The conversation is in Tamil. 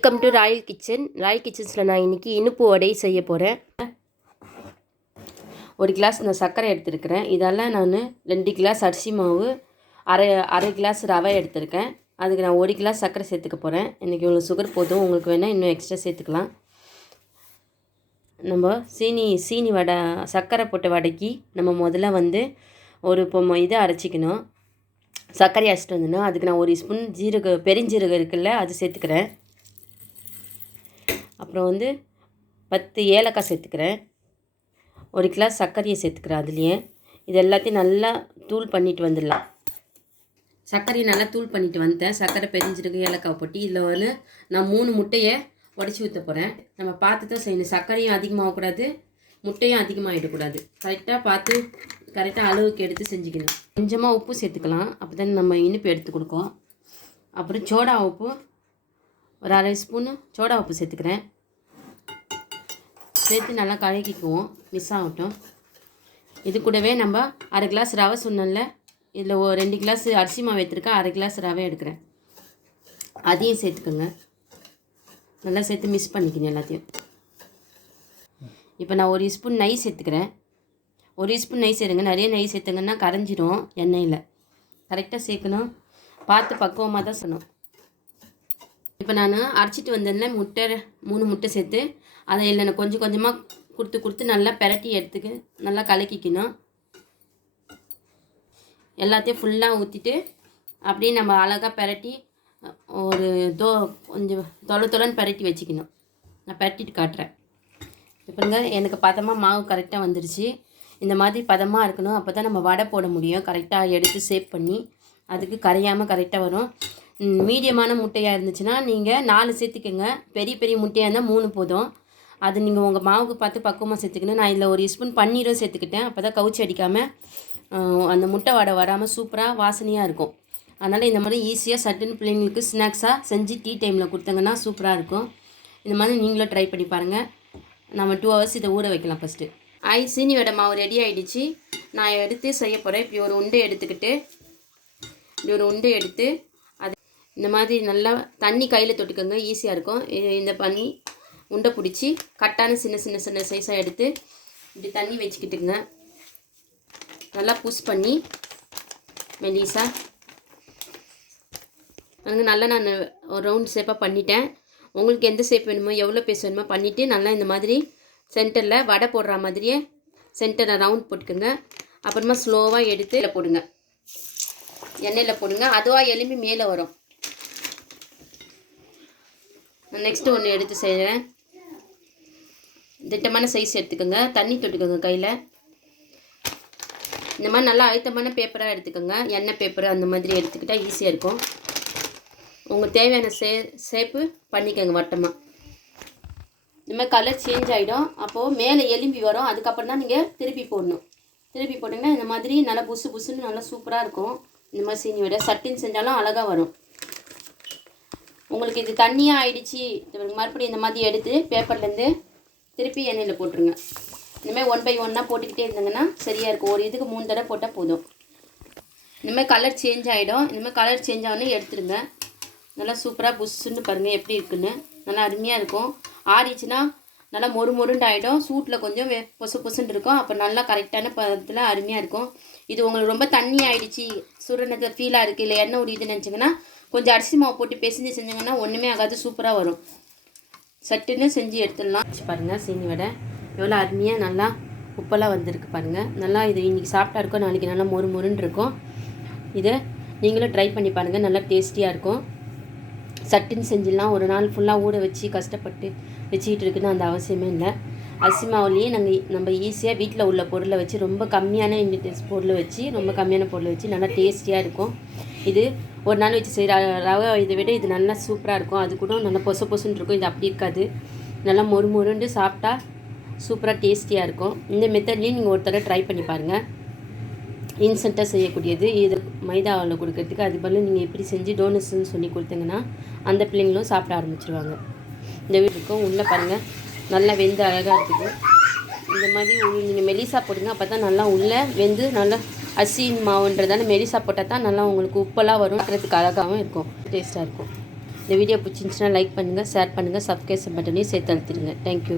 Welcome to Royal Kitchen. Royal கிச்சன்ஸில் நான் இன்றைக்கி இனிப்பு வடை செய்ய போகிறேன். 1 கிளாஸ் நான் சர்க்கரை எடுத்துருக்கிறேன். இதெல்லாம் நான் 2 கிளாஸ் அரிசி மாவு, அரை கிளாஸ் ரவை எடுத்திருக்கேன். அதுக்கு நான் 1 கிளாஸ் சர்க்கரை சேர்த்துக்க போகிறேன். இன்றைக்கி உங்களுக்கு சுகர் போதும், உங்களுக்கு வேணால் இன்னும் எக்ஸ்ட்ரா சேர்த்துக்கலாம். நம்ம சீனி வடை, சர்க்கரை போட்ட வடைக்கு நம்ம முதல்ல ஒரு இதை அரைச்சிக்கணும். சர்க்கரை அரைச்சிட்டு வந்தோன்னா அதுக்கு நான் 1 ஸ்பூன் பெருஞ்சீரகம் இருக்குல்ல, அது சேர்த்துக்கிறேன். அப்புறம் 10 ஏலக்காய் சேர்த்துக்கிறேன். 1 கிளாஸ் சர்க்கரையை சேர்த்துக்கிறேன். அதுலேயே இது எல்லாத்தையும் நல்லா தூள் பண்ணிட்டு வந்துடலாம். சர்க்கரையை நல்லா தூள் பண்ணிட்டு வந்துட்டேன். சர்க்கரை, பெருஞ்சீரகம், ஏலக்காய் போட்டு இதில் நான் 3 முட்டையை உடச்சி ஊற்ற போகிறேன். நம்ம பார்த்து தான் செய்யணும். சர்க்கரையும் அதிகமாகக்கூடாது, முட்டையும் அதிகமாகிடக்கூடாது. கரெக்டாக அளவுக்கு எடுத்து செஞ்சுக்கணும். கொஞ்சமாக உப்பு சேர்த்துக்கலாம், அப்போ தான் நம்ம இனிப்பு எடுத்து கொடுக்கும். அப்புறம் சோடா உப்பு ஒரு அரை ஸ்பூனு சோடா உப்பு சேர்த்துக்கிறேன். சேர்த்து நல்லா கலக்கிக்குவோம், மிஸ் ஆகட்டும். இது கூடவே நம்ம அரை கிளாஸ் ரவை சொன்னல, இதில் 2 கிளாஸ் அரிசி மாவு எடுத்துருக்கேன், அரை கிளாஸ் ரவை எடுக்கிறேன். அதையும் சேர்த்துக்கோங்க. நல்லா சேர்த்து மிக்ஸ் பண்ணிக்கணும் எல்லாத்தையும். இப்போ நான் 1 ஸ்பூன் நெய் சேர்த்துக்கிறேன். 1 ஸ்பூன் நெய் சேருங்க. நிறைய நெய் சேர்த்துங்கன்னா கரைஞ்சிரும் எண்ணெயில். கரெக்டாக சேர்க்கணும், பார்த்து பக்குவமாக தான் செய்யணும். இப்போ நான் அரைச்சிட்டு வந்ததில் 3 முட்டை சேர்த்து அதை இல்லை கொஞ்சம் கொஞ்சமாக கொடுத்து நல்லா பெரட்டி எடுத்துக்கு நல்லா கலக்கிக்கணும். எல்லாத்தையும் ஃபுல்லாக ஊற்றிட்டு அப்படியே நம்ம அழகாக பெரட்டி ஒரு கொஞ்சம் தொலைன்னு பெரட்டி வச்சுக்கணும். நான் பெரட்டிட்டு காட்டுறேன். இப்போங்க எனக்கு பதமாக மாவு கரெக்டாக வந்துடுச்சு. இந்த மாதிரி பதமாக இருக்கணும், அப்போ தான் நம்ம வடை போட முடியும். கரெக்டாக எடுத்து சேவ் பண்ணி அதுக்கு கரையாமல் கரெக்டாக வரும். மீடியமான முட்டையாக இருந்துச்சுன்னா நீங்கள் 4 சேர்த்துக்கோங்க. பெரிய முட்டையாக இருந்தால் 3 போதும். அது நீங்கள் உங்கள் மாவுக்கு பார்த்து பக்குவமாக சேர்த்துக்கணும். நான் இதில் 1 ஸ்பூன் பன்னீரும் சேர்த்துக்கிட்டேன். அப்போ தான் கவுச்சி அடிக்காமல் அந்த முட்டை வடை வராமல் சூப்பராக வாசனையாக இருக்கும். அதனால் இந்த மாதிரி ஈஸியாக சட்டுன்னு பிள்ளைங்களுக்கு ஸ்நாக்ஸாக செஞ்சு டீ டைமில் கொடுத்தாங்கன்னா சூப்பராக இருக்கும். இந்த மாதிரி நீங்களும் ட்ரை பண்ணி பாருங்கள். நம்ம 2 ஹவர்ஸ் இதை ஊற வைக்கலாம். ஃபஸ்ட்டு சீனி வடை மாவு ரெடி ஆகிடுச்சு. நான் எடுத்து செய்ய போகிறேன். இப்படி ஒரு உண்டை எடுத்து அது இந்த மாதிரி நல்லா தண்ணி கையில் தொட்டுக்கோங்க, ஈஸியாக இருக்கும். இந்த பண்ணி உண்டை பிடிச்சி கட்டான சின்ன சைஸாக எடுத்து இப்படி தண்ணி வச்சுக்கிட்டுங்க. நல்லா புஷ் பண்ணி மெலிசா நல்லா நான் ஒரு ரவுண்ட் ஷேப்பாக பண்ணிட்டேன். உங்களுக்கு எந்த ஷேப் வேணுமோ, எவ்வளோ பீஸ் வேணுமோ பண்ணிவிட்டு நல்லா இந்த மாதிரி சென்டரில் வடை போடுற மாதிரியே சென்டரில் ரவுண்ட் போட்டுக்கோங்க. அப்புறமா ஸ்லோவாக எடுத்து எண்ணெயில் போடுங்க. அதுவாக எலும்பி மேலே வரும். நான் நெக்ஸ்ட்டு ஒன்று எடுத்து செய்கிறேன். திட்டமான சைஸ் எடுத்துக்கோங்க. தண்ணி தொட்டுக்கோங்க கையில். இந்த மாதிரி நல்லா அழுத்தமான பேப்பராக எடுத்துக்கோங்க. எண்ணெய் பேப்பர் அந்த மாதிரி எடுத்துக்கிட்டால் ஈஸியாக இருக்கும். உங்களுக்கு தேவையான ஷேப்பு பண்ணிக்கோங்க வட்டமாக. இந்த மாதிரி கலர் சேஞ்ச் ஆகிடும். அப்போது மேலே எலும்பி வரும். அதுக்கப்புறம் தான் நீங்கள் திருப்பி போடணும். திருப்பி போட்டிங்கன்னா இந்த மாதிரி நல்லா புசுன்னு நல்லா சூப்பராக இருக்கும். இந்த மாதிரி சீனி வடை சட்டின்னு செஞ்சாலும் அழகாக வரும். உங்களுக்கு இது தண்ணியாக ஆகிடுச்சி, மறுபடியும் இந்த மாதிரி எடுத்து பேப்பர்லேருந்து திருப்பி எண்ணெயில் போட்டுருங்க. இந்தமாதிரி 1 by 1 போட்டுக்கிட்டே இருந்தீங்கன்னா சரியாக இருக்கும். ஒரு இதுக்கு 3 தடவை போட்டால் போதும். இந்தமாதிரி கலர் சேஞ்ச் ஆகிடும். இந்தமாதிரி கலர் சேஞ்ச் ஆகணும்னு எடுத்துருங்க. நல்லா சூப்பராக புஷ்ஷுன்னு பாருங்கள் எப்படி இருக்குன்னு. நல்லா அருமையாக இருக்கும். ஆறிச்சுன்னா நல்லா மொறுன்னு ஆகிடும். சூட்டில் கொஞ்சம் பொசுன்னு இருக்கும். அப்போ நல்லா கரெக்டான பதத்தில் அருமையாக இருக்கும். இது உங்களுக்கு ரொம்ப தண்ணி ஆகிடுச்சி, சுடுனது ஃபீலாக இருக்குது, இல்லை எண்ணெய் உரியுதுன்னு நினச்சிங்கன்னா கொஞ்சம் அரிசி மாவு போட்டு பிசைஞ்சு செஞ்சிங்கன்னா ஒன்றுமே ஆகாது, சூப்பராக வரும். சட்டுன்னு செஞ்சு எடுத்துடலாம். பாருங்கள் சீனி வடை எவ்வளோ அருமையாக நல்லா உப்பெல்லாம் வந்திருக்கு பாருங்கள். நல்லா இது இன்றைக்கி சாப்பிட்டா இருக்கும், நாளைக்கு நல்லா மொறுன்னு இருக்கும். இதை நீங்களும் ட்ரை பண்ணி பாருங்கள், நல்லா டேஸ்டியாக இருக்கும். சட்டுன்னு செஞ்சிடலாம். ஒரு நாள் ஃபுல்லாக ஊற வச்சு கஷ்டப்பட்டு வச்சுக்கிட்டு இருக்குன்னு அந்த அவசியமே இல்லை. அரிசி மாவுலேயே நம்ம ஈஸியாக வீட்டில் உள்ள பொருளை வச்சு ரொம்ப கம்மியான இன்க்ரீடியன்ஸ் பொருளை வச்சு நல்லா டேஸ்டியாக இருக்கும். இது ஒரு நாள் வச்சு செய்கிற ரவை இதை விட இது நல்லா சூப்பராக இருக்கும். அது கூட நல்லா பொசுன்னு இருக்கும். இது அப்படி இருக்காது, நல்லா மொறுன்னு சாப்பிட்டா சூப்பராக டேஸ்டியாக இருக்கும். இந்த மெத்தட்லேயும் நீங்கள் ஒரு தடவை ட்ரை பண்ணி பாருங்கள். இன்ஸ்டண்ட்டாக செய்யக்கூடியது. இது மைதாவில் கொடுக்கறதுக்கு அது பதில் நீங்கள் எப்படி செஞ்சு டோனட்ஸ்ன்னு சொல்லி கொடுத்தீங்கன்னா அந்த பிள்ளைங்களும் சாப்பிட ஆரம்பிச்சிருவாங்க. இந்த வீட்டுக்கும் உள்ளே பாருங்கள் நல்லா வெந்து அழகாக இருக்குது. இந்த மாதிரி நீங்கள் மெலிசா போடுங்க, அப்போ தான் நல்லா உள்ளே வெந்து நல்லா அரிசி மாவுன்றதால மெலிசா போட்டால் தான் நல்லா உங்களுக்கு உப்பெல்லாம் வரும், பார்க்குறதுக்கு அழகாகவும் இருக்கும், டேஸ்ட்டாக இருக்கும். இந்த வீடியோ பிடிச்சிருந்துச்சுன்னா லைக் பண்ணுங்கள், ஷேர் பண்ணுங்கள், சப்ஸ்கிரைப் பட்டனையும் சேர்த்து அழுத்திடுங்க. தேங்க்யூ.